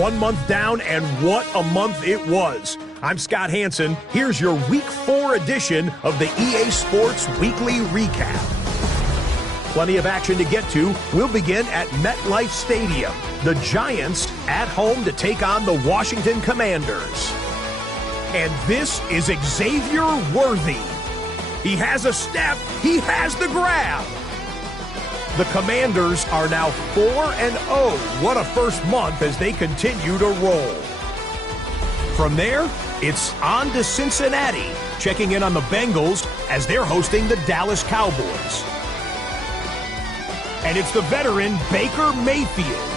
1 month down, and what a month it was. I'm Scott Hansen. Here's your Week 4 edition of the EA Sports Weekly Recap. Plenty of action to get to. We'll begin at MetLife Stadium. The Giants at home to take on the Washington Commanders. And this is Xavier Worthy. He has a step. He has the grab. The Commanders are now 4-0. What a first month as they continue to roll. From there, it's on to Cincinnati, checking in on the Bengals as they're hosting the Dallas Cowboys. And it's the veteran Baker Mayfield.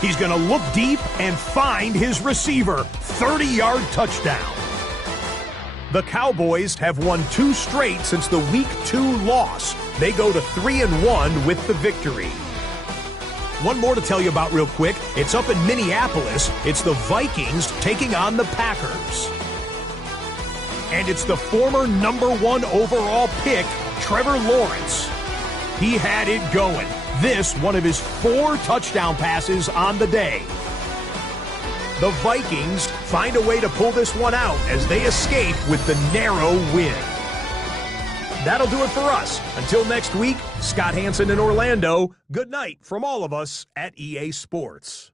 He's going to look deep and find his receiver. 30-yard touchdown. The Cowboys have won 2 straight since the Week 2 loss. They go to 3-1 with the victory. One more to tell you about real quick. It's up in Minneapolis. It's the Vikings taking on the Packers. And it's the former #1 overall pick, Trevor Lawrence. He had it going. This, one of his 4 touchdown passes on the day. The Vikings find a way to pull this one out as they escape with the narrow win. That'll do it for us. Until next week, Scott Hansen in Orlando. Good night from all of us at EA Sports.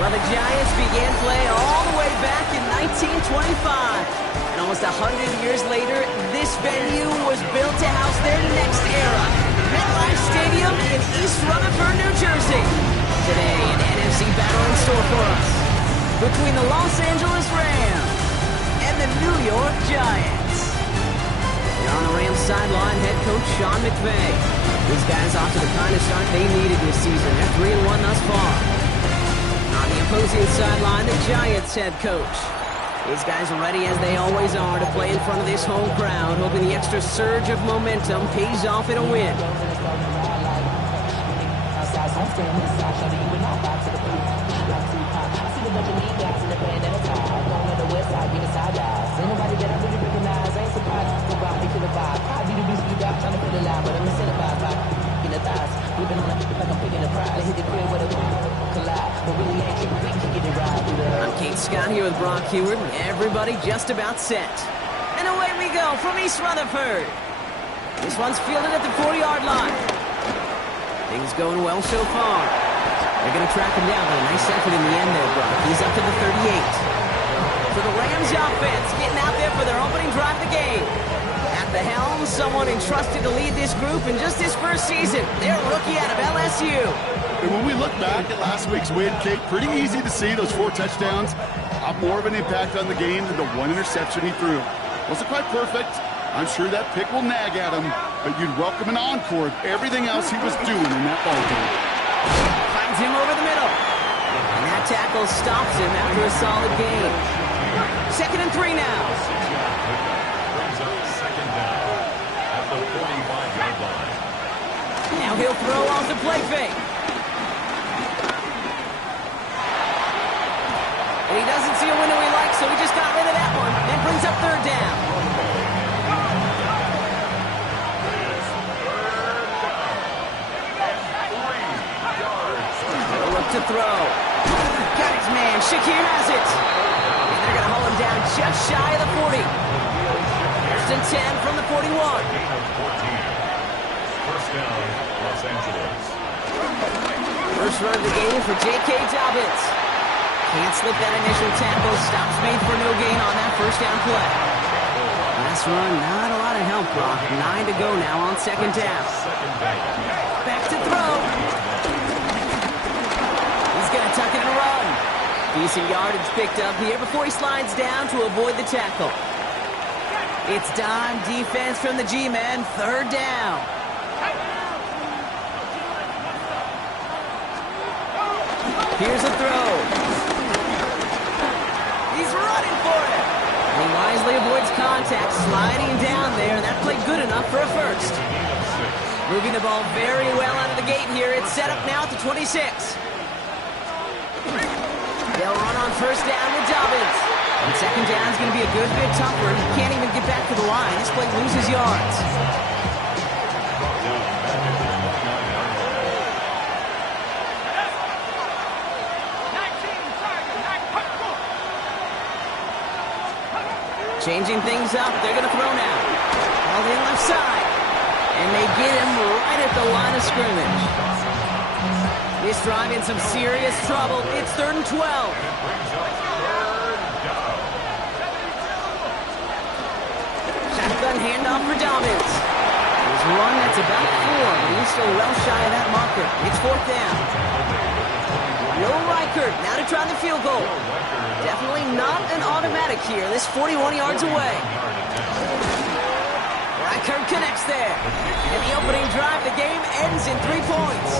Well, the Giants began play all the way back in 1925. And almost 100 years later, this venue was built to house their next era. MetLife Stadium in East Rutherford, New Jersey. Today, an NFC battle in store for us between the Los Angeles Rams and the New York Giants. Here on the Rams sideline, head coach Sean McVay. These guys off to the kind of start they needed this season. They're 3-1 thus far. On the opposing sideline, the Giants head coach. These guys are ready as they always are to play in front of this home crowd, hoping the extra surge of momentum pays off in a win. I'm Kate Scott here with Brock Heward. Everybody just about set. And away we go from East Rutherford. This one's fielded at the 40-yard line. Things going well so far. They're going to track him down, but a nice effort in the end there, Brock. He's up to the 38. For the Rams offense, getting out there for their opening drive of the game. At the helm, someone entrusted to lead this group in just his first season. Their rookie out of LSU. And when we look back at last week's win, Kate, pretty easy to see those 4 touchdowns have more of an impact on the game than the 1 interception he threw. Wasn't quite perfect. I'm sure that pick will nag at him, but you'd welcome an encore of everything else he was doing in that ball game. Finds him over the middle. And that tackle stops him after a solid game. 2nd and 3 now. Now he'll throw off the play fake. And he doesn't see a window he likes, so he just got rid of that one. And brings up 3rd down. He'll look to throw. Got his man. Shakir has it. And they're going to hold him down just shy of the 40. 1st and 10 from the 41. First down, Los Angeles. First run of the game for J.K. Dobbins. Can't slip that initial tackle. Stops made for no gain on that first down play. Last run, not a lot of help, Brock. 9 to go now on 2nd down. Back to throw. He's going to tuck it and run. Decent yardage picked up here before he slides down to avoid the tackle. It's dime defense from the G-men. 3rd down. Here's a throw. He's running for it. And he wisely avoids contact, sliding down there, and that played good enough for a first. Moving the ball very well out of the gate here. It's set up now at the 26. They'll run on 1st down with Dobbins. And 2nd down is going to be a good bit tougher. He can't even get back to the line. This play loses yards. Changing things up. They're going to throw now. All the left side. And they get him right at the line of scrimmage. This drive in some serious trouble. It's 3rd and 12. Shotgun handoff for Dobbins. There's one that's about 4, but he's still well shy of that marker. It's 4th down. No Reichert, now to try the field goal. Definitely not an automatic here. This 41 yards away. Reichert connects there. And the opening drive, the game ends in 3 points.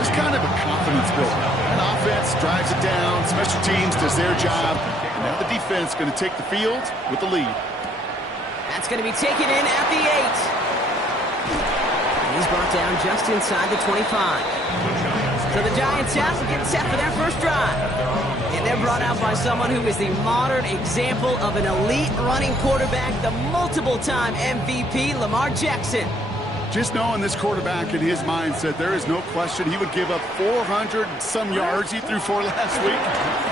Just kind of a confidence builder. An offense drives it down, special teams does their job, and now the defense going to take the field with the lead. That's going to be taken in at the 8. And he's brought down just inside the 25. So the Giants have to get set for their first drive. And they're brought out by someone who is the modern example of an elite running quarterback, the multiple-time MVP, Lamar Jackson. Just knowing this quarterback in his mindset, there is no question he would give up 400 some yards he threw for last week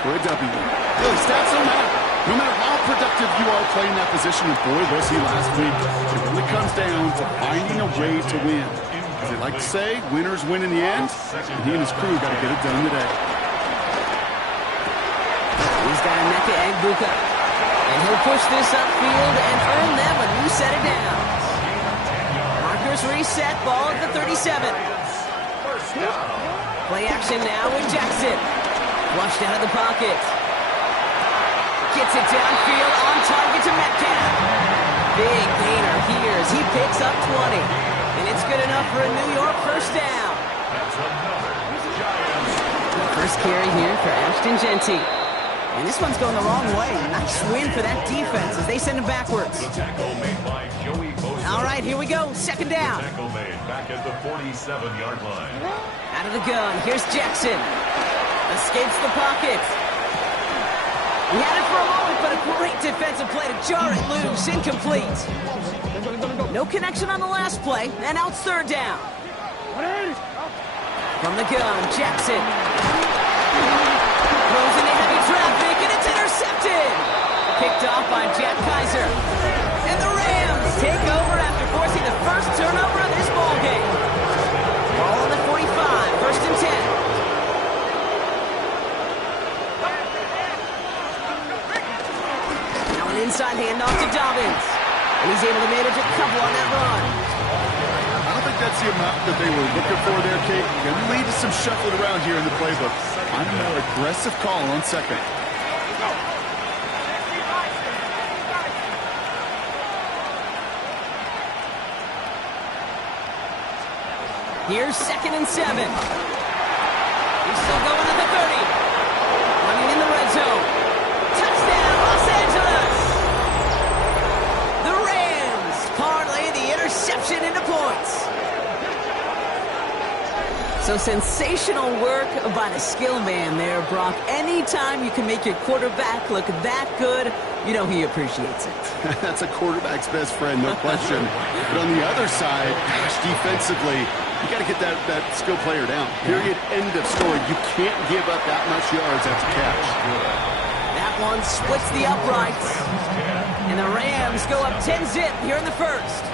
for a W. Really, stats don't matter. No matter how productive you are playing that position, and boy, was he last week, it really comes down to finding a way to win. As they like to say, winners win in the end, and he and his crew got to get it done today. He's got Emeka Egbuka. And he'll push this upfield and earn them a new set of downs. Markers reset, ball at the 37. Play action now with Jackson. Flushed out of the pocket. Gets it downfield, on target to Metcalf. Big gainer here as he picks up 20. And it's good enough for a New York first down. First carry here for Ashton Jeanty. And this one's going the wrong way. Nice win for that defense as they send him backwards. All right, here we go. Second down. Tackle made back at the 47-yard line. Out of the gun. Here's Jackson. Escapes the pocket. He had it for a moment, but a great defensive play to jar it loose. Incomplete. No connection on the last play, and now it's third down. From the gun, Jackson. Throws into heavy traffic, and it's intercepted. Picked off by Jack Kaiser. And the Rams take over after forcing the first turnover of this ballgame. Ball on the 45, first and 10. Now an inside handoff to Dobbins. And he's able to manage a couple on that run. I don't think that's the amount that they were looking for there, Kate. Going to lead to some shuffling around here in the playbook. I'm a more aggressive call on second. Here's second and 7. He's still going at the 30. Running in the red zone. Touchdown, Los Angeles! The Rams parlay the interception into points. So sensational work by the skill man there, Brock. Anytime you can make your quarterback look that good, you know he appreciates it. That's a quarterback's best friend, no question. But on the other side, gosh, defensively, you got to get that skill player down. Period. End of story. You can't give up that much yards after catch. That one splits the uprights. And the Rams go up 10-zip here in the first.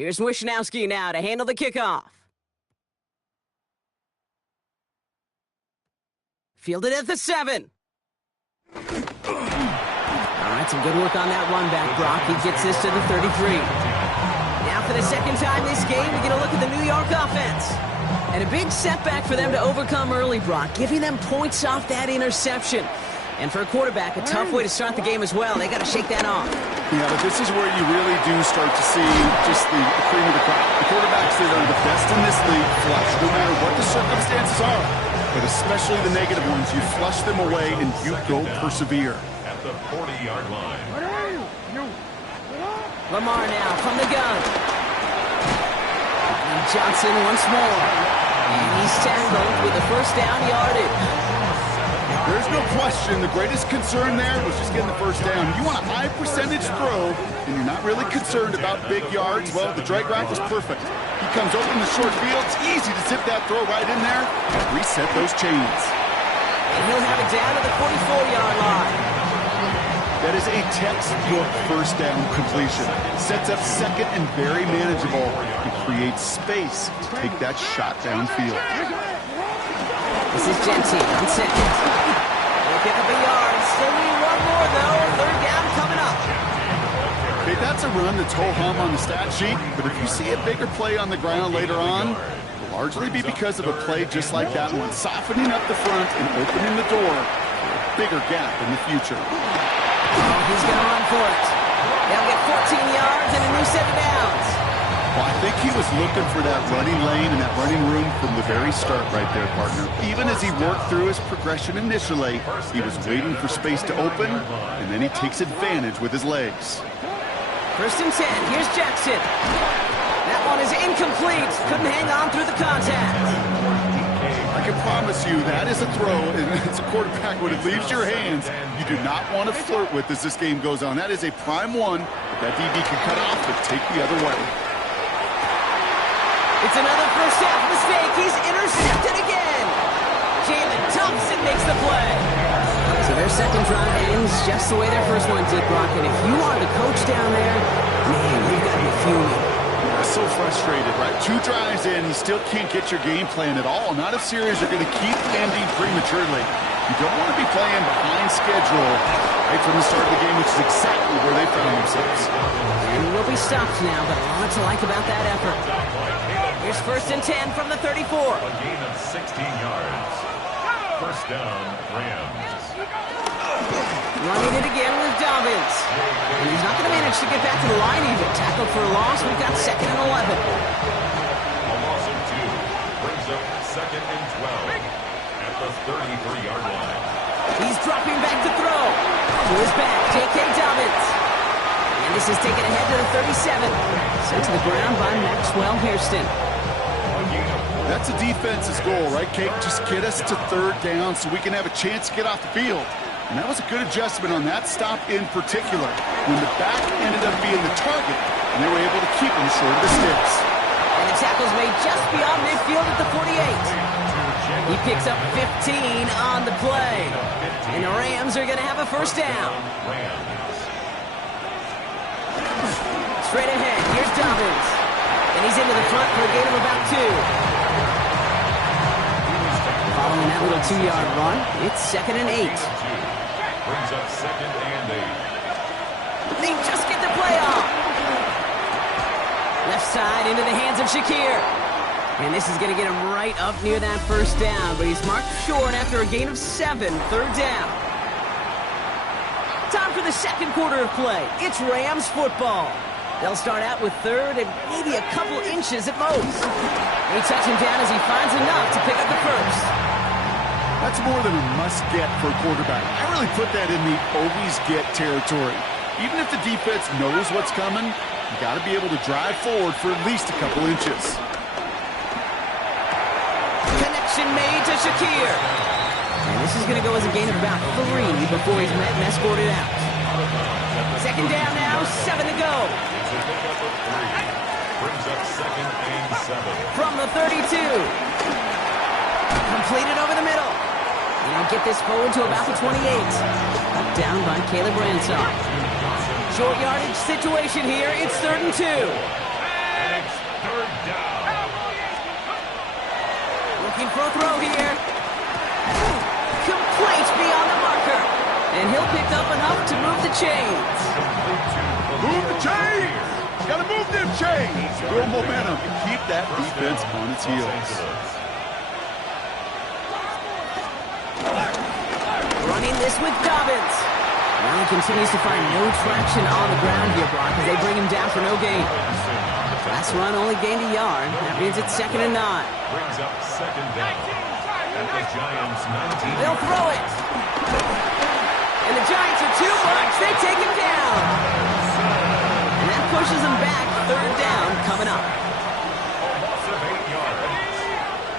Here's Wishnowski now to handle the kickoff. Fielded at the 7. All right, some good work on that run back, Brock. He gets this to the 33. Now for the second time this game, we get a look at the New York offense. And a big setback for them to overcome early, Brock, giving them points off that interception. And for a quarterback, a tough way to start the game as well. They got to shake that off. Yeah, but this is where you really do start to see just the cream of the crop. The quarterbacks that are the best in this league flush, no matter what the circumstances are. But especially the negative ones, you flush them away and you go persevere. At the 40-yard line. Lamar now from the gun. And Johnson once more. And he's tackled with the first down yardage. There's no question the greatest concern there was just getting the first down. You want a high percentage throw, and you're not really concerned about big yards. Well, the drag route was perfect. He comes open the short field. It's easy to zip that throw right in there and reset those chains. And he'll have it down to the 44-yard line. That is a textbook first down completion. Sets up second and very manageable and creates space to take that shot downfield. This is Genty on second. They'll pick up a yard. Still need one more, though. Third down coming up. Okay, that's a run that's ho-hum on the stat sheet, but if you see a bigger play on the ground later on, it'll largely be because of a play just like that one, softening up the front and opening the door for a bigger gap in the future. Oh, he's going to run for it. They'll get 14 yards and a new set of downs. Well, I think he was looking for that running lane and that running room from the very start right there, partner. Even as he worked through his progression initially, he was waiting for space to open, and then he takes advantage with his legs. First and 10. Here's Jackson. That one is incomplete. Couldn't hang on through the contact. I can promise you that is a throw, and as a quarterback, when it leaves your hands, you do not want to flirt with as this game goes on. That is a prime one that DB can cut off and take the other way. It's another first half mistake. He's intercepted again. Jalen Thompson makes the play. So their second drive ends just the way their first one did, Brock. And if you are the coach down there, man, you've got to be fuming. So frustrated, right? 2 drives in, you still can't get your game plan at all. Not if series are going to keep ending prematurely. You don't want to be playing behind schedule right from the start of the game, which is exactly where they found themselves. And we'll be stopped now, but a lot to like about that effort. Here's first and 10 from the 34. A gain of 16 yards. First down, Rams. Running it again with Dobbins. And he's not going to manage to get back to the line even. Tackled for a loss. We've got second and 11. A loss of 2 brings up second and 12 at the 33-yard line. He's dropping back to throw. To his back, J.K. Dobbins. And this is taken ahead to the 37. Sent to the ground by Maxwell Hairston. That's a defense's goal, right, Kate? Just get us to third down so we can have a chance to get off the field. And that was a good adjustment on that stop in particular, when the back ended up being the target, and they were able to keep him short of the sticks. And the tackle's made just beyond midfield at the 48. He picks up 15 on the play. And the Rams are going to have a first down. Straight ahead, here's Dobbins. And he's into the front for a gain of about 2. Following that little 2-yard run, it's second and 8. Brings up second and 8. They just get the play off. Left side into the hands of Shakir. And this is going to get him right up near that first down, but he's marked short after a gain of 7, third down. Time for the second quarter of play. It's Rams football. They'll start out with third and maybe a couple inches at most. They touch him down as he finds enough to pick up the first. That's more than a must-get for a quarterback. I really put that in the always-get territory. Even if the defense knows what's coming, you got to be able to drive forward for at least a couple inches. Connection made to Shakir. And this is going to go as a gain of about 3 before he's met and escorted out. Second down now, 7 to go. Brings up second and 7. From the 32. Completed over the middle. And he'll get this forward to about the 28. Up down by Caleb Ransom. Short yardage situation here. It's 3rd and 2. down. Looking for a throw here. Complete beyond the marker. And he'll pick up enough to move the chains. Move the chains! Gotta move them chains! Build momentum and keep that defense on its heels. Running this with Dobbins. Now he continues to find no traction on the ground here, Brock, as they bring him down for no gain. Last run only gained a yard. That means it's 2nd and 9. Brings up 2nd down. At the Giants' 19. They'll throw it. And the Giants are too much. They take him down. And that pushes him back. 3rd down coming up. A loss of 8 yards.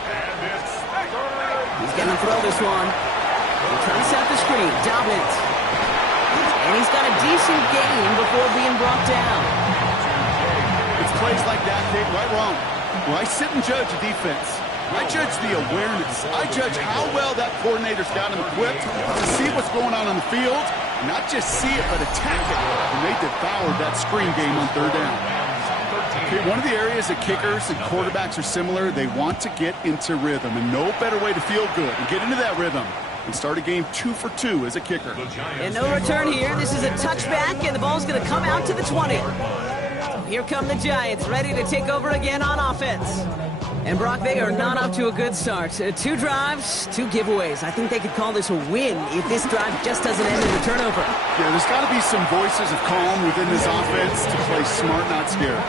And it's 3rd. He's going to throw this one. He turns out the screen. Dobbins. And he's got a decent gain before being brought down. It's plays like that, Kate, right wrong. When I sit and judge a defense, I judge the awareness. I judge how well that coordinator's got him equipped to see what's going on the field, not just see it, but attack it. And they devoured that screen game on 3rd down. Okay, one of the areas that kickers and quarterbacks are similar, they want to get into rhythm, and no better way to feel good and get into that rhythm and start a game 2 for 2 as a kicker. And no return here. This is a touchback, and the ball's going to come out to the 20. So here come the Giants, ready to take over again on offense. And Brock, they are not off to a good start. 2 drives, 2 giveaways. I think they could call this a win if this drive just doesn't end in a turnover. Yeah, there's got to be some voices of calm within this offense to play smart, not scared.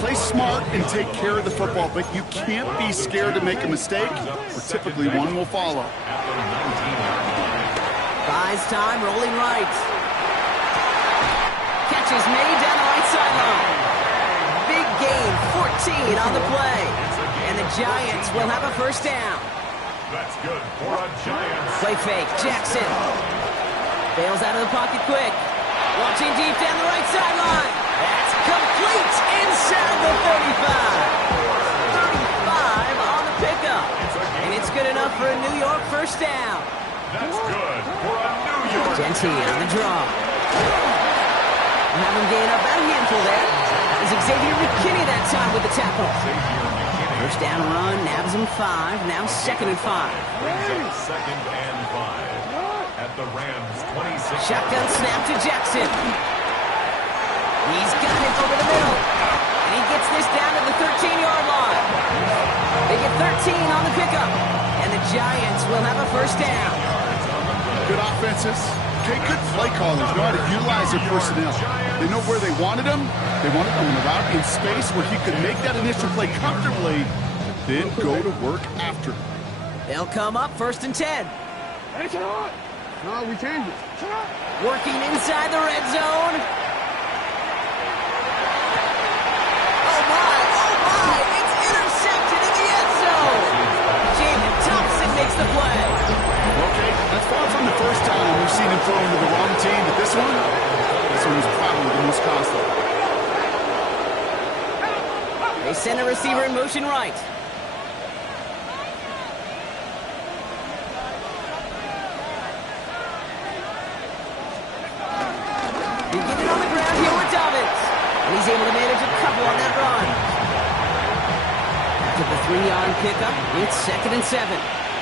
Play smart and take care of the football, but you can't be scared to make a mistake, or typically one will follow. Buys time, rolling right. Catch is made down the right sideline. Big gain, 14 on the play. And the Giants will have a 1st down. That's good for a Giants. Play fake, Jackson. Bails out of the pocket quick. Launching deep down the right sideline. That's complete inside the 35. 35 on the pickup. And it's good enough for a New York 1st down. That's good for a New York. Genty on the draw. Have him gain up about a handful there. That was Xavier McKinney that time with the tackle. 1st down run, nabs him 5. Now 2nd and 5. Brings up 2nd and 5. At the Rams' 26. Shotgun snap to Jackson. He's got it over the middle. And he gets this down to the 13-yard line. They get 13 on the pickup. And the Giants will have a 1st down. Good offenses. Okay, good play callers know how to utilize their personnel. They know where they wanted them. They wanted them on the route in space where he could make that initial play comfortably, then go to work after. They'll come up 1st and 10. No, we changed it. Working inside the red zone. Oh my, it's intercepted in the end zone. Jamin Thompson makes the play. Okay, that's far from the first time we've seen him throw into the wrong team, but this one was probably the most costly. They send a receiver in motion right. They get it on the ground here with Dobbins. And he's able to manage a couple on that run. After the 3-yard pickup, it's 2nd and 7.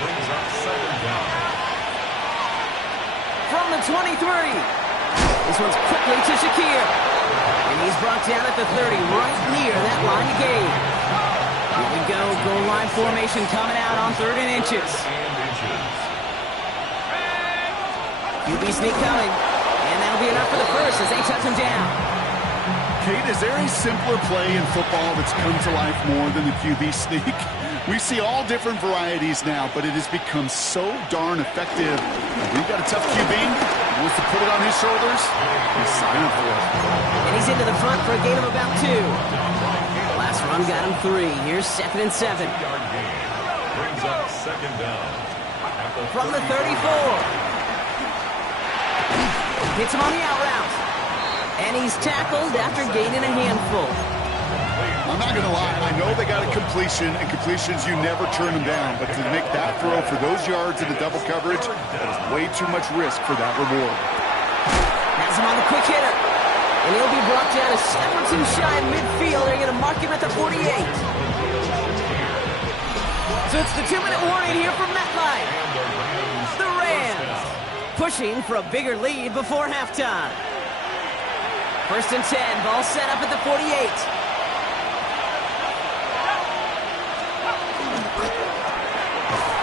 Brings up 2nd down. From the 23. This one's quickly to Shakir. And he's brought down at the 30, right near that line of gain. Here we go, goal line formation coming out on 3rd and inches. QB sneak coming. And that'll be enough for the 1st as they touch him down. Kate, is there a simpler play in football that's come to life more than the QB sneak? We see all different varieties now, but it has become so darn effective. We've got a tough QB. He wants to put it on his shoulders. He's signing up for it. And he's into the front for a gain of about 2. Last run got him 3. Here's 2nd and 7. Brings up 2nd down. From the 34. Hits him on the out route. And he's tackled after gaining a handful. I'm not going to lie. I know they got a completion, and completions, you never turn them down. But to make that throw for those yards in the double coverage, that is way too much risk for that reward. Has him on the quick hitter. And he'll be brought down a step or two shy of midfield. They're going to mark him at the 48. So it's the 2-minute warning here from MetLife. The Rams pushing for a bigger lead before halftime. 1st and 10, ball set up at the 48.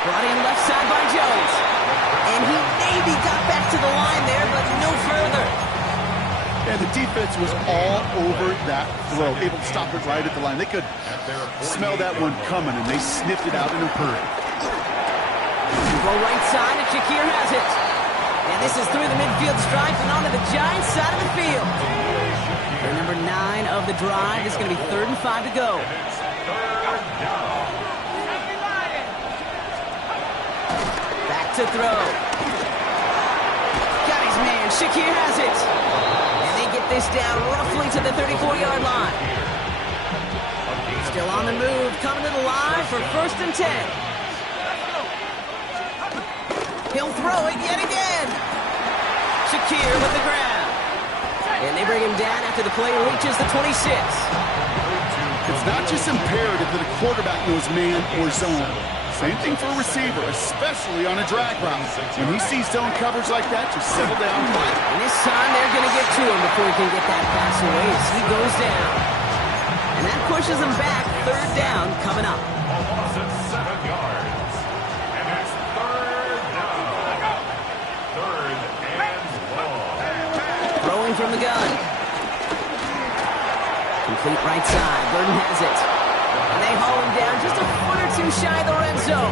Brought in left side by Jones. And he maybe got back to the line there, but no further. And the defense was all over that throw, able to stop it right at the line. They could smell that one coming, and they sniffed it out in a hurry. Go right side, and Shakir has it. And this is through the midfield stripe and onto the Giants side of the field. And number 9 of the drive is going to be 3rd and 5 to go. Back to throw. Got his man. Shakir has it. And they get this down roughly to the 34-yard line. Still on the move, coming to the line for 1st and 10. He'll throw it yet again. Shakir with the grab. And they bring him down after the play reaches the 26. It's not just imperative that a quarterback knows man or zone. Same thing for a receiver, especially on a drag route. When he sees zone coverage like that, just settle down and play. And this time they're going to get to him before he can get that pass away as he goes down. And that pushes him back. 3rd down coming up. Almost at 7 yards. And it's 3rd down. 3rd and long. Throwing from the gun. Complete right side. Burton has it. And they haul him down just a foot or two shy of the red zone.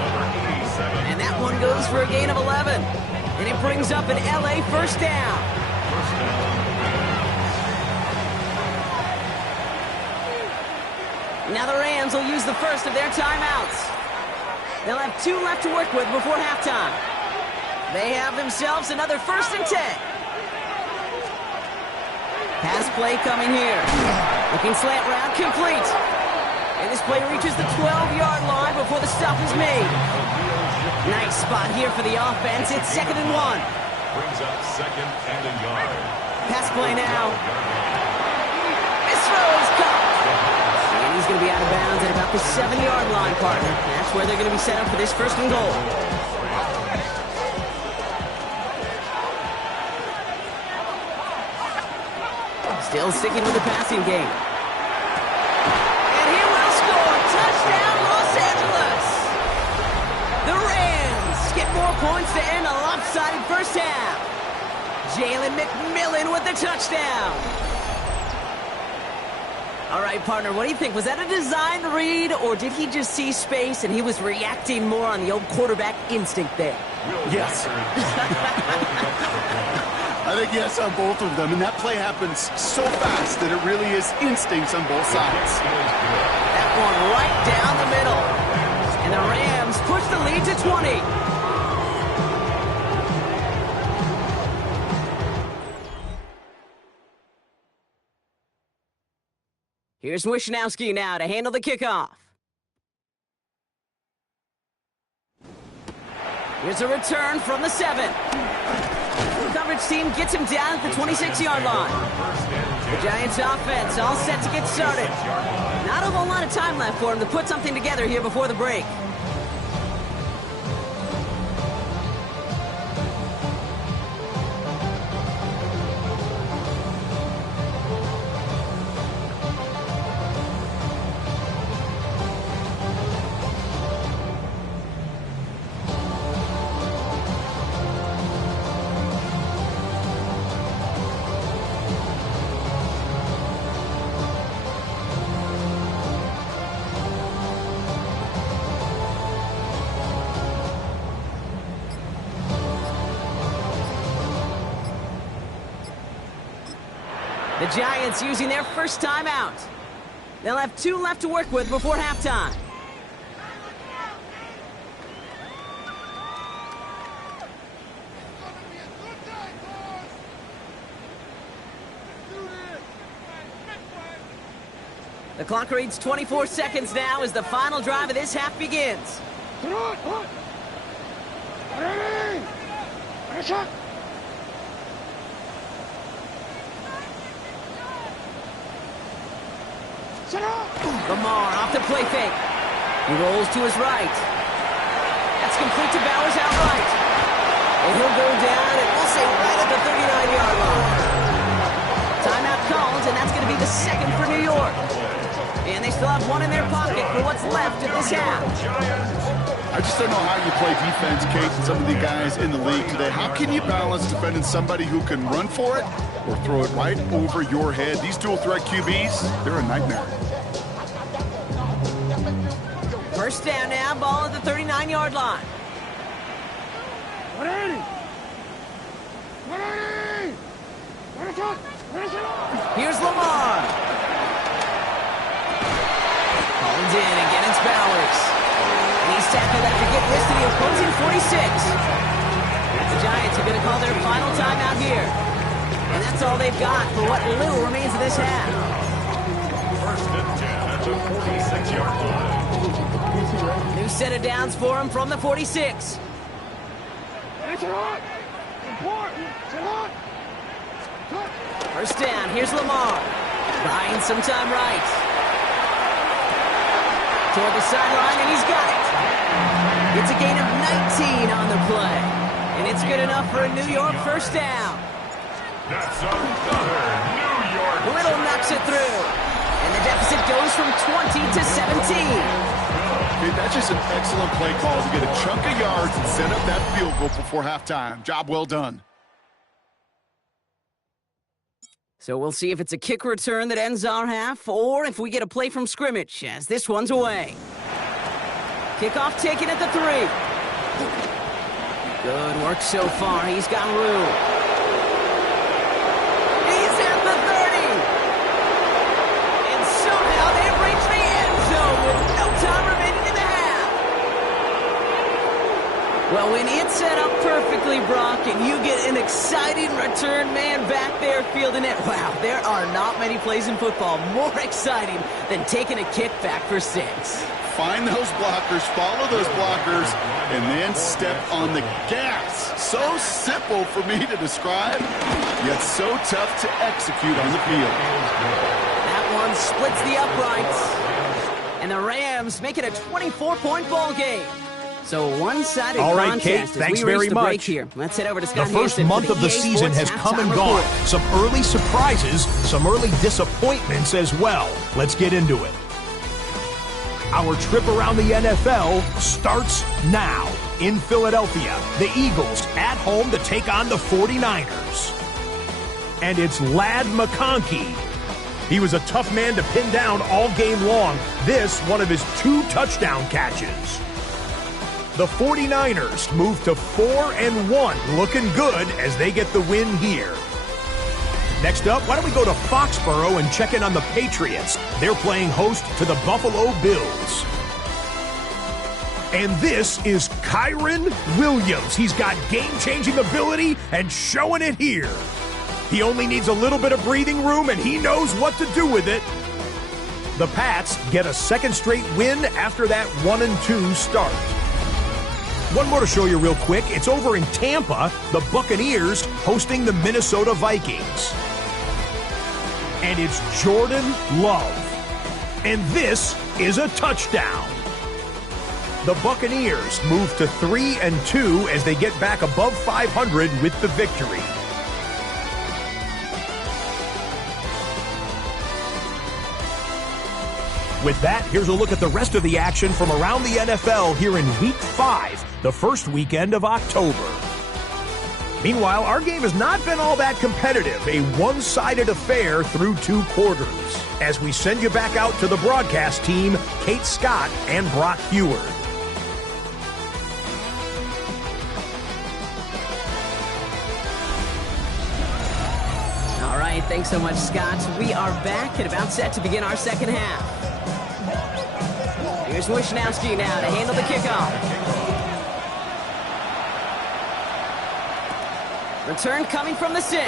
And that one goes for a gain of 11. And it brings up an LA 1st down. Now the Rams will use the first of their timeouts. They'll have 2 left to work with before halftime. They have themselves another 1st and 10. Pass play coming here. Looking slant route, complete. And this play reaches the 12-yard line before the stop is made. Nice spot here for the offense. It's 2nd and 1. Brings up 2nd and a yard. Pass play now. This throw is caught. And he's going to be out of bounds at about the 7-yard line, partner. That's where they're going to be set up for this 1st and goal. Still sticking with the passing game. And he will score. Touchdown, Los Angeles. The Rams get more points to end a lopsided first half. Jalen McMillan with the touchdown. All right, partner, what do you think? Was that a design read, or did he just see space and he was reacting more on the old quarterback instinct there? Yes. I think yes on both of them, and that play happens so fast that it really is instincts on both sides. That one right down the middle. And the Rams push the lead to 20. Here's Wishnowski now to handle the kickoff. Here's a return from the 7. The coverage team gets him down at the 26-yard line. The Giants offense all set to get started. Not a whole lot of time left for him to put something together here before the break. The Giants using their first timeout. They'll have 2 left to work with before halftime. The clock reads 24 seconds now as the final drive of this half begins. Lamar off the play fake. He rolls to his right. That's complete to Bowers outright. And he'll go down, and we'll say right at the 39-yard line. Timeout called, and that's going to be the second for New York. And they still have one in their pocket for what's left of this half. I just don't know how you play defense, Kate, and some of the guys in the league today. How can you balance defending somebody who can run for it or throw it right over your head? These dual-threat QBs, they're a nightmare. First down now, ball at the 39-yard line. Here's Lamar. Hauled in, again it's Bowers. And he's tackled after getting this to the opposing 46. The Giants are going to call their final timeout here. And that's all they've got for what little remains of this half. First and 10 at the 46-yard line. New set of downs for him from the 46. First down, here's Lamar. Buying some time right. Toward the sideline, and he's got it. It's a gain of 19 on the play. And it's good enough for a New York first down. That's another New York. Little knocks it through. And the deficit goes from 20 to 17. Dude, that's just an excellent play call to get a chunk of yards and set up that field goal before halftime. Job well done. So we'll see if it's a kick return that ends our half, or if we get a play from scrimmage, as this one's away. Kickoff taken at the 3. Good work so far. He's got room. He's at the 30. And somehow they've reached the end zone with no time remaining in the half. Well, when it's set up perfectly, Brock, and you get an exciting return man back there fielding it, wow, there are not many plays in football more exciting than taking a kick back for 6. Find those blockers, follow those blockers, and then step on the gas. So simple for me to describe, yet so tough to execute on the field. That one splits the uprights. And the Rams make it a 24-point ball game. So one-sided All right, contest Kate, as thanks we very reach the break much. here. Let's head over to Scott The first Hansen month for of the EA season Sports has come and halftime gone. report. Some early surprises, some early disappointments as well. Let's get into it. Our trip around the NFL starts now. In Philadelphia, the Eagles at home to take on the 49ers. And it's Ladd McConkey. He was a tough man to pin down all game long. This, one of his 2 touchdown catches. The 49ers move to 4-1, looking good as they get the win here. Next up, why don't we go to Foxborough and check in on the Patriots? They're playing host to the Buffalo Bills. And this is Kyron Williams. He's got game-changing ability and showing it here. He only needs a little bit of breathing room, and he knows what to do with it. The Pats get a second straight win after that 1-2 start. One more to show you real quick. It's over in Tampa, the Buccaneers hosting the Minnesota Vikings. And it's Jordan Love. And this is a touchdown. The Buccaneers move to 3-2 as they get back above 500 with the victory. With that, here's a look at the rest of the action from around the NFL here in Week 5, the first weekend of October. Meanwhile, our game has not been all that competitive, a one-sided affair through 2 quarters. As we send you back out to the broadcast team, Kate Scott and Brock Heward. All right, thanks so much, Scott. We are back and about set to begin our second half. Here's Wishnowski now to handle the kickoff. Return coming from the 6. Showing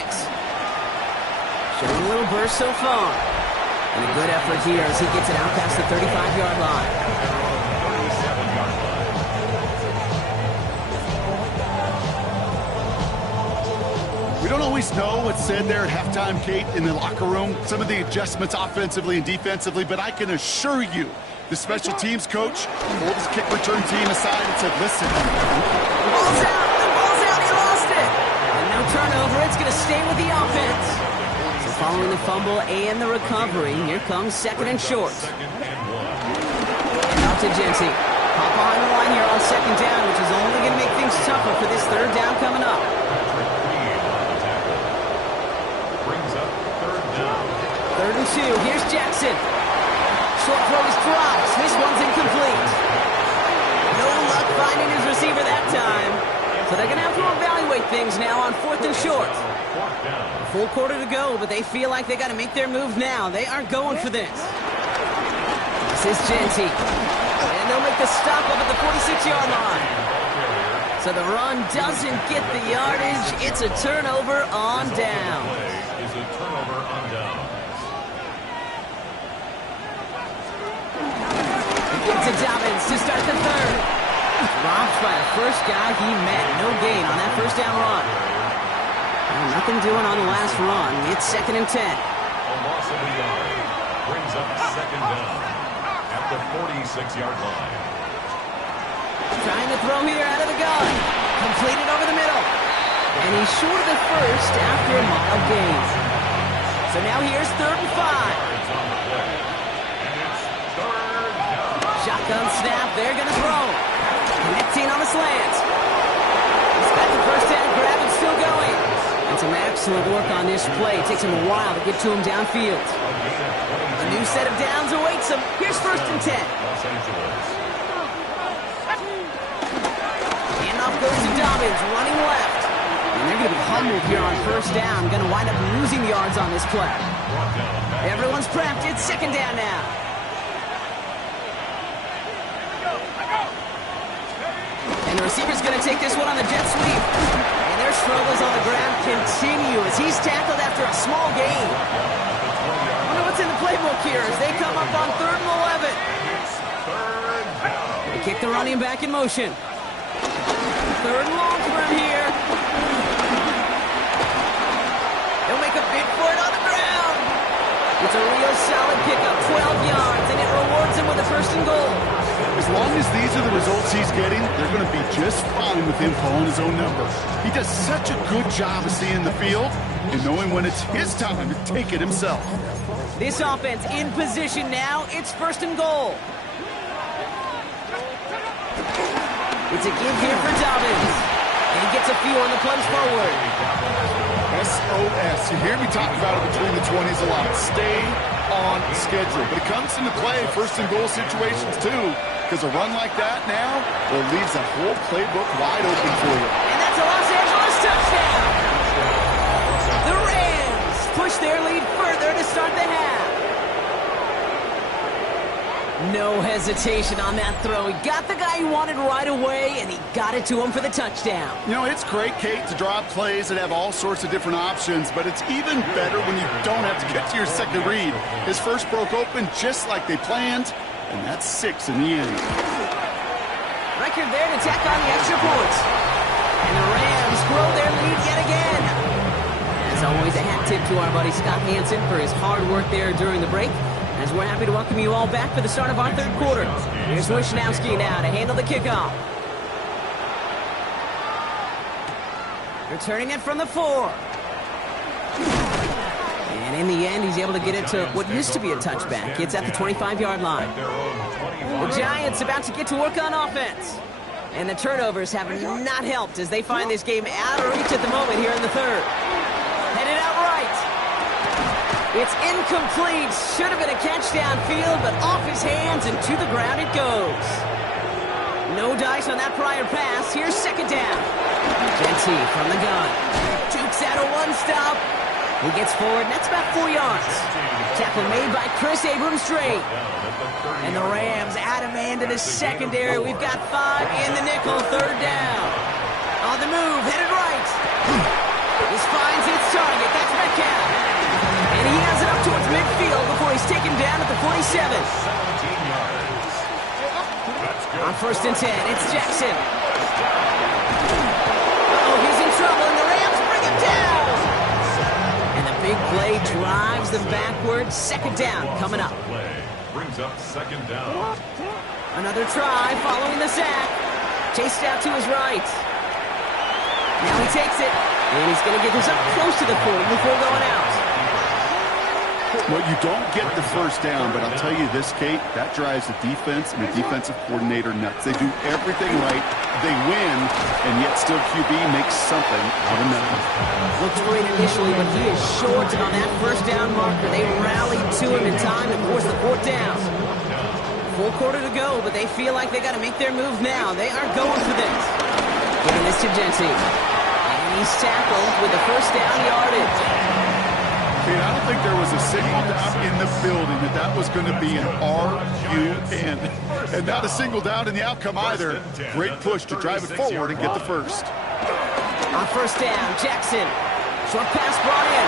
a little burst so far. And a good effort here as he gets it out past the 35-yard line. We don't don't always know what's said there at halftime, Kate, in the locker room, some of the adjustments offensively and defensively, but I can assure you the special teams coach pulled his kick return team aside and said, listen. The ball's out. The ball's out. He lost it. And no turnover. It's going to stay with the offense. So following the fumble and the recovery, here comes second and short. And out to Genty. Pop on the line here on second down, which is only going to make things tougher for this third down coming up. Brings up third down. 3rd and 2. Here's Jackson. Short throw is dropped. This one's incomplete. No luck finding his receiver that time. So they're going to have to evaluate things now on 4th and short. A full quarter to go, but they feel like they got to make their move now. They are going for this. This is Genty. And they'll make the stop up at the 46-yard line. So the run doesn't get the yardage. It's a turnover on down. Is a turnover on downs. It's to Dobbins to start the third. Dropped by the first guy he met. No gain on that first down run. Well, nothing doing on the last run. It's 2nd and 10. A loss of a yard. Brings up second down at the 46-yard line. Trying to throw here out of the gun. Completed over the middle. And he's short of the first after a mild gain. So now here's 3rd and 5. It's on the play. And it's third down. Shotgun snap. They're going to throw. Connecting on the slant. He's got the first down grab and still going. And some excellent work on this play. It takes him a while to get to him downfield. A new set of downs awaits him. Here's 1st and 10. Los Angeles. Handoff goes to Dobbins, running left. And they're going to be humbled here on 1st down. Going to wind up losing yards on this play. Everyone's prepped. It's 2nd down now. And the receiver's going to take this one on the jet sweep. And their struggles on the ground continue as he's tackled after a small gain. I wonder what's in the playbook here as they come up on 3rd and 11. They kick the running back in motion. 3rd and long for him here. He'll make a bid for it on the ground. It's a real solid pickup, 12 yards, and it rewards him with a 1st and goal. As long as these are the results he's getting, they're going to be just fine with him calling his own number. He does such a good job of seeing the field and knowing when it's his time to take it himself. This offense in position now. It's 1st and goal. It's a give here for Dobbins. And he gets a few on the plunge forward. SOS. You hear me talk about it between the 20s a lot. Stay on schedule. But it comes into play 1st and goal situations too. Because a run like that now, well, leaves that whole playbook wide open for you. And that's a Los Angeles touchdown. The Rams push their lead further to start the half. No hesitation on that throw. He got the guy he wanted right away, and he got it to him for the touchdown. You know, it's great, Kate, to draw up plays that have all sorts of different options, but it's even better when you don't have to get to your second read. His first broke open just like they planned, and that's 6 in the end. Record there to tack on the extra points. And the Rams grow their lead yet again. As always, a hat tip to our buddy Scott Hansen for his hard work there during the break. As we're happy to welcome you all back for the start of our 3rd quarter. Here's Wishnowski now to handle the kickoff. Returning it from the 4. And in the end, he's able to get it to what used to be a touchback. It's at the 25-yard line. The Giants about to get to work on offense. And the turnovers have not helped as they find this game out of reach at the moment here in the 3rd. Headed out right. It's incomplete. Should have been a catch downfield, but off his hands and to the ground it goes. No dice on that prior pass. Here's 2nd down. Genty from the gun. Jukes out a one-stop. He gets forward, and that's about 4 yards. Tackle made by Chris Abrams-Drake. And the Rams add a man to the secondary. We've got 5 in the nickel, 3rd down. On the move, headed right. This finds its target. That's Metcalf. And he has it up towards midfield before he's taken down at the 47. 17 yards. On 1st and 10, it's Jackson. Uh-oh, he's in trouble, and the Rams bring him down. them backwards. Second down coming up. Brings up second down. Another try following the sack. Chased out to his right. Now he takes it, and he's going to get this up close to the 40 before going out. Well, you don't get the first down, but I'll tell you this, Kate, that drives the defense and the defensive coordinator nuts. They do everything right, they win, and yet still QB makes something out of nothing. Looked great initially, but he is short on that first down marker. They rallied to him in time to force the fourth down. Full quarter to go, but they feel like they got to make their move now. They are going for this. Giving this to Genty. And he's tackled with the first down yardage. I don't think there was a single doubt in the building that was going to be an RUN. And not a single doubt in the outcome either. Great push to drive it forward and get the first. On first down, Jackson. Short pass brought in.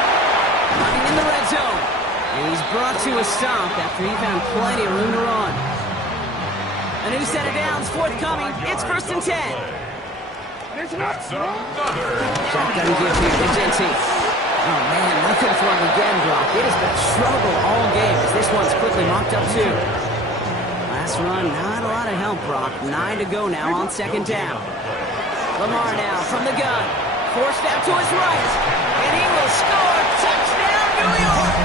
Running in the red zone. And he's brought to a stop after he found plenty of room to run. A new set of downs forthcoming. It's first and 10. That's another. Shotgun give here to Genty. Oh, man, nothing for him again, Brock. It has been a struggle all game as this one's quickly mocked up, too. Last run, not a lot of help, Brock. 9 to go now on second down. Lamar now from the gun. Forced out to his right. And he will score. Touchdown, New York!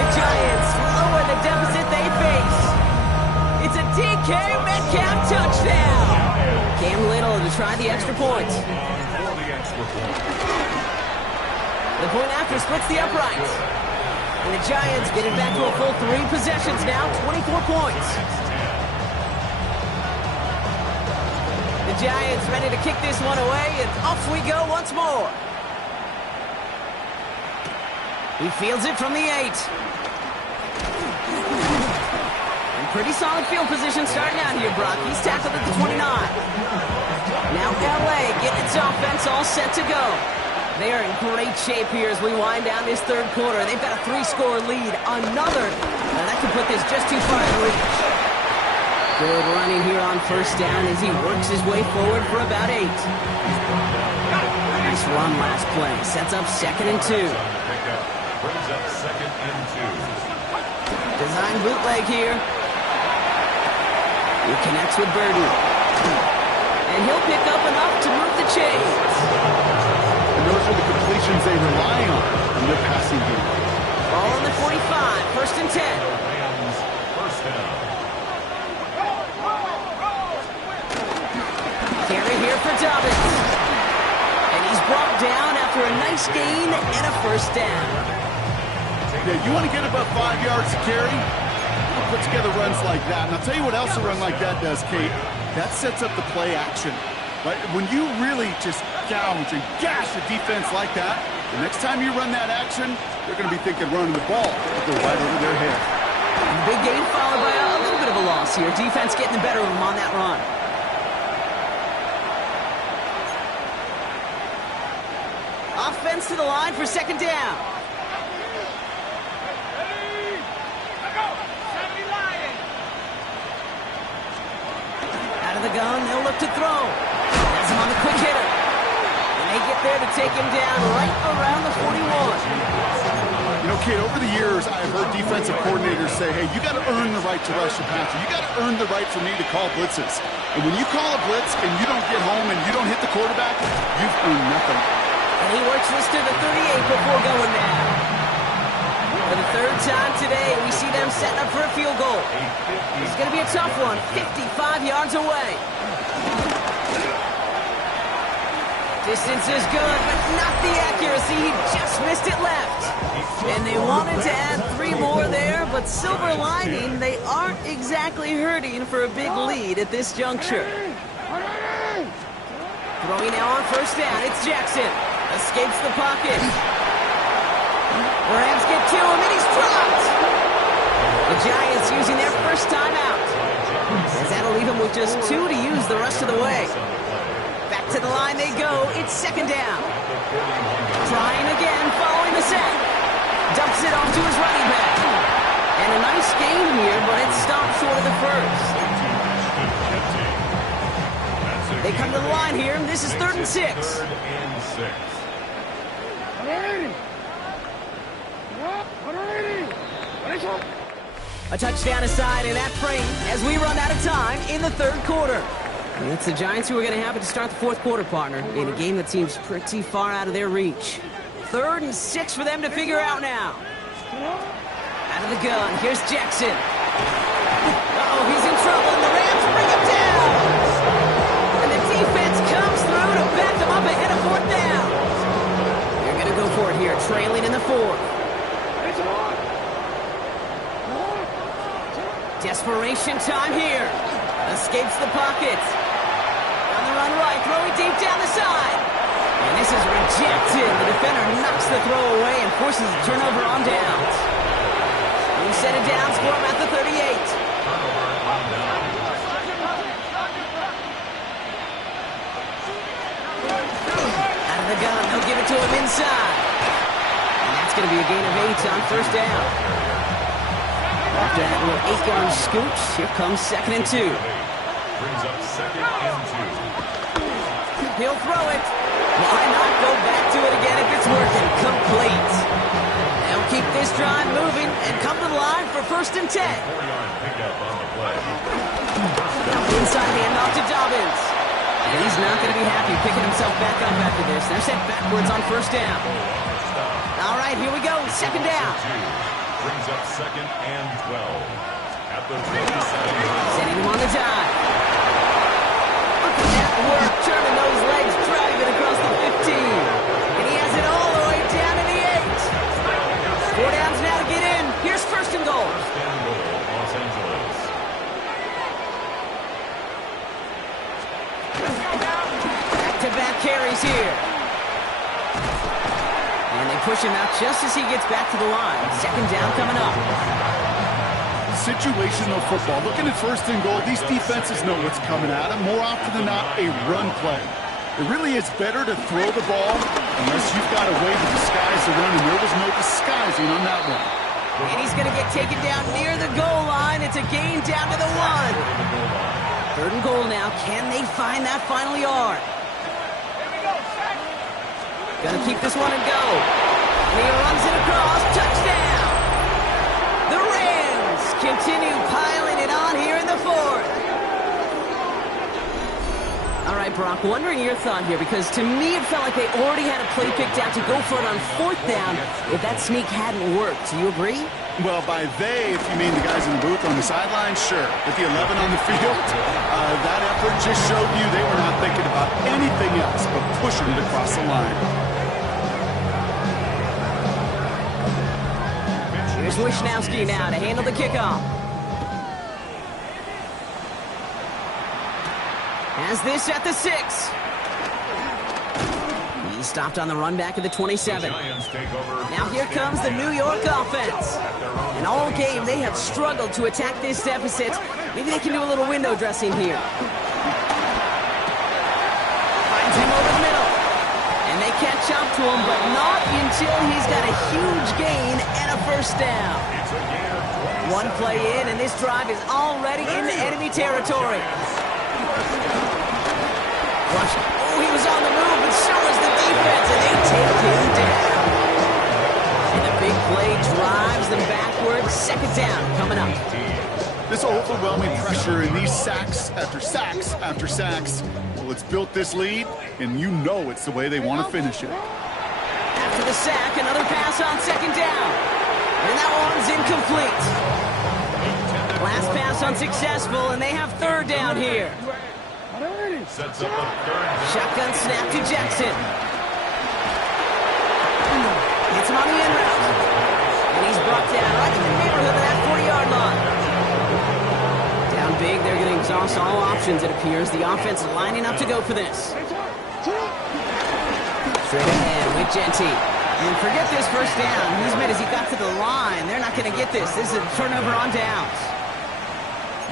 The Giants lower the deficit they face. It's a DK Metcalf touchdown. Cam Little to try the extra point. The point after splits the uprights. And the Giants getting back to a full 3 possessions now, 24 points. The Giants ready to kick this one away, and off we go once more. He fields it from the 8. And pretty solid field position starting out here, Brock. He's tackled at the 29. Now LA getting its offense all set to go. They are in great shape here as we wind down this third quarter. They've got a 3-score lead. Another. That could put this just too far to reach. Good running here on first down as he works his way forward for about 8. Nice run last play. Sets up second and 2. Brings up second and 2. Design bootleg here. He connects with Burden. And he'll pick up enough to move the chains. Those are the completions they rely on in their passing game. Ball on the 45, first and 10. First down. Carry here for Dobbins. And he's brought down after a nice gain and a first down. Yeah, you want to get above 5 yards to carry? Put together runs like that. And I'll tell you what else a run like that does, Kate. That sets up the play action. Right? When you really just gouge and gash a defense like that, the next time you run that action, they're going to be thinking running the ball. But they're right over their head. Big gain followed by a little bit of a loss here. Defense getting the better of them on that run. Offense to the line for second down. Out of the gun, they'll look to throw. Has him on the quick hitter. And they get there to take him down right around the 41. You know, Kate, over the years, I've heard defensive coordinators say, hey, you got to earn the right to rush the passer. You got to earn the right for me to call blitzes. And when you call a blitz and you don't get home and you don't hit the quarterback, you've earned nothing. And he works this to the 38 before going down. For the third time today, we see them setting up for a field goal. It's going to be a tough one, 55 yards away. Distance is good, but not the accuracy. He just missed it left. And they wanted to add 3 more there, but silver lining, they aren't exactly hurting for a big lead at this juncture. Throwing now on first down, it's Jackson. Escapes the pocket. Rams get to him, and he's dropped. The Giants using their first timeout. As that'll leave him with just 2 to use the rest of the way. Back to the line they go. It's second down. Trying again, following the sack. Dumps it off to his running back. And a nice gain here, but it stopped short of the first. They come to the line here, and this is 3rd and 6. A touchdown aside in that frame as we run out of time in the third quarter. And it's the Giants who are going to have it to start the fourth quarter, partner, in a game that seems pretty far out of their reach. 3rd and 6 for them to figure out now. Out of the gun, here's Jackson. Uh-oh, he's in trouble, and the Rams bring him down. And the defense comes through to back them up ahead of 4th down. They're going to go for it here, trailing in the 4th. Desperation time here. Escapes the pocket. On the run right, throwing deep down the side. And this is rejected. The defender knocks the throw away and forces a turnover on downs. New set of downs for him at the 38. Out of the gun, they'll give it to him inside. And that's going to be a gain of 8 on 1st down. After that little 8-yard scooch, here comes 2nd and 2. Brings up 2nd and 2. He'll throw it. Why not go back to it again if it's working? Complete. They'll keep this drive moving and come to the line for 1st and 10. 4-yard pickup on the play. Inside handoff to Dobbins. And he's not going to be happy picking himself back up after this. They're set backwards on 1st down. All right, here we go. 2nd down. Brings up 2nd and 12. At the 37. Sending him on the dive. Look at that work, turning those legs, driving it across the 15. And he has it all the way down to the 8. 4 downs now to get in. Here's 1st and goal. 1st and goal, Los Angeles. Back-to-back carries here. And they push him out just as he gets back to the line. 2nd down coming up. Situational football. Looking at 1st and goal, these defenses know what's coming at them. More often than not, a run play. It really is better to throw the ball unless you've got a way to disguise the run, and there was no disguising on that one. And he's going to get taken down near the goal line. It's a gain down to the 1. 3rd and goal now. Can they find that final yard? Gonna keep this one and go. And he runs it across. Touchdown! The Rams continue piling it on here in the 4th. All right, Brock, wondering your thought here, because to me it felt like they already had a play picked out to go for it on 4th down if that sneak hadn't worked. Do you agree? Well, by they, if you mean the guys in the booth on the sideline, sure. With the 11 on the field, that effort just showed you they were not thinking about anything else but pushing it across the line. Here's Wishnowski now to handle the kickoff. Has this at the 6. He stopped on the run back at the 27. Now here comes the New York offense. And all game they have struggled to attack this deficit. Maybe they can do a little window dressing here. Finds him over the middle. And they catch up to him, but not until he's got a huge gain and a 1st down. One play in, and this drive is already into enemy territory. Oh, he was on the move, but so was the defense, and they take him down. And the big play drives them backwards. 2nd down coming up. This overwhelming pressure and these sacks after sacks after sacks, well, it's built this lead, and you know it's the way they want to finish it. After the sack, another pass on 2nd down. And that one's incomplete. Last pass unsuccessful, and they have 3rd down here. Sets up a 3rd. Shotgun snap to Jackson. Gets him on the in route. And he's brought down right in the neighborhood of that 40-yard line. Down big, they're going to exhaust all options, it appears. The offense is lining up to go for this. Straight ahead with Genty. And forget this 1st down. He's made as he got to the line. They're not going to get this. This is a turnover on downs.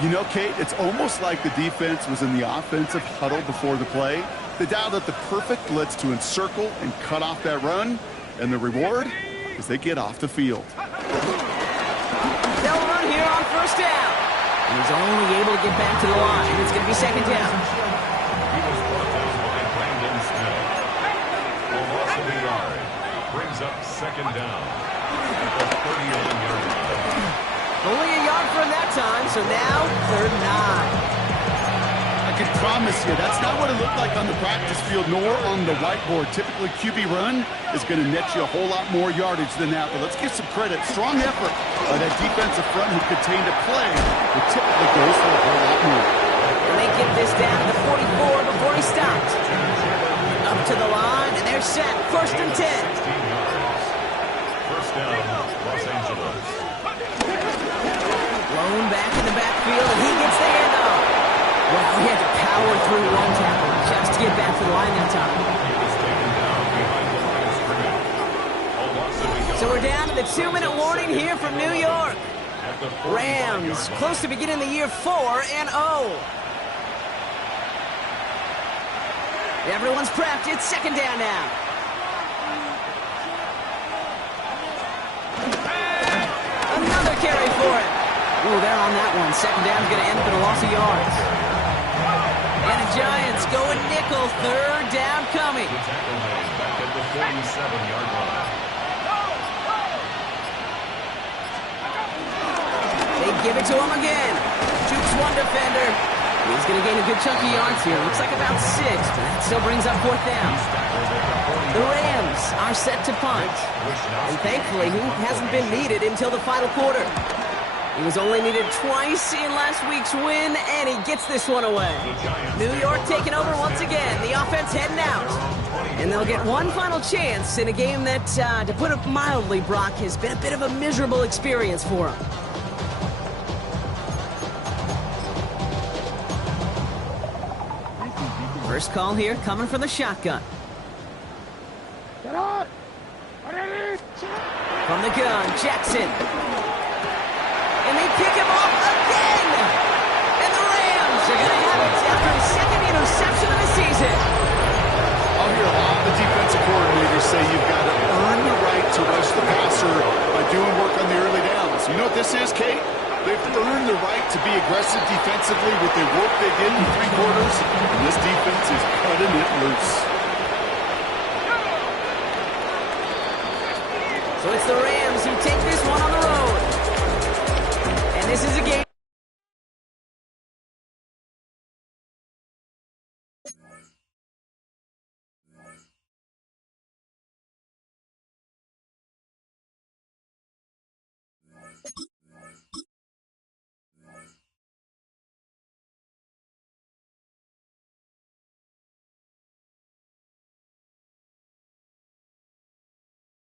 You know, Kate, it's almost like the defense was in the offensive huddle before the play. They dialed up the perfect blitz to encircle and cut off that run. And the reward is they get off the field. They'll run here on 1st down. And he's only able to get back to the line. It's going to be 2nd down. He was brought down by Brandon Smith. A loss of a yard. Brings up 2nd down. Only a yard for him that time, so now 3rd and 9. I can promise you, that's not what it looked like on the practice field nor on the whiteboard. Typically, QB run is going to net you a whole lot more yardage than that. But let's give some credit. Strong effort by that defensive front who contained a play that typically goes for a whole lot more. And they get this down to the 44 before he stopped. Up to the line, and they're set. 1st and 10. 1st down, Los Angeles. Blown back in the backfield, and he gets the handoff. Well, he had to power through one tackle just to get back to the line that time. He was taken down behind the line of scrimmage. A loss that we got. So we're down to the 2-minute warning here from New York. At the 45-yard Rams line. close to beginning the year 4-0. Everyone's prepped. It's 2nd down now. Another carry for it. Ooh, they're on that one. 2nd down's going to end up in a loss of yards. And the Giants going nickel. 3rd down coming. The tackle made back at the 47-yard line. They give it to him again. Jukes one defender. He's going to gain a good chunk of yards here. Looks like about 6, but that still brings up 4th down. The Rams are set to punt. And thankfully, he hasn't been needed until the final quarter. He was only needed twice in last week's win, and he gets this one away. New York taking over once again. The offense heading out. And they'll get one final chance in a game that, to put it mildly, Brock, has been a bit of a miserable experience for him. First call here coming from the shotgun. From the gun, Jackson. And they pick him off again! And the Rams are going to have it after his 2nd interception of the season. I'll hear a lot of the defensive coordinators say you've got to earn the right to rush the passer by doing work on the early downs. You know what this is, Kate? They've earned the right to be aggressive defensively with the work they did in 3 quarters, and this defense is cutting it loose. So it's the Rams who take this one on the road. And this is a game.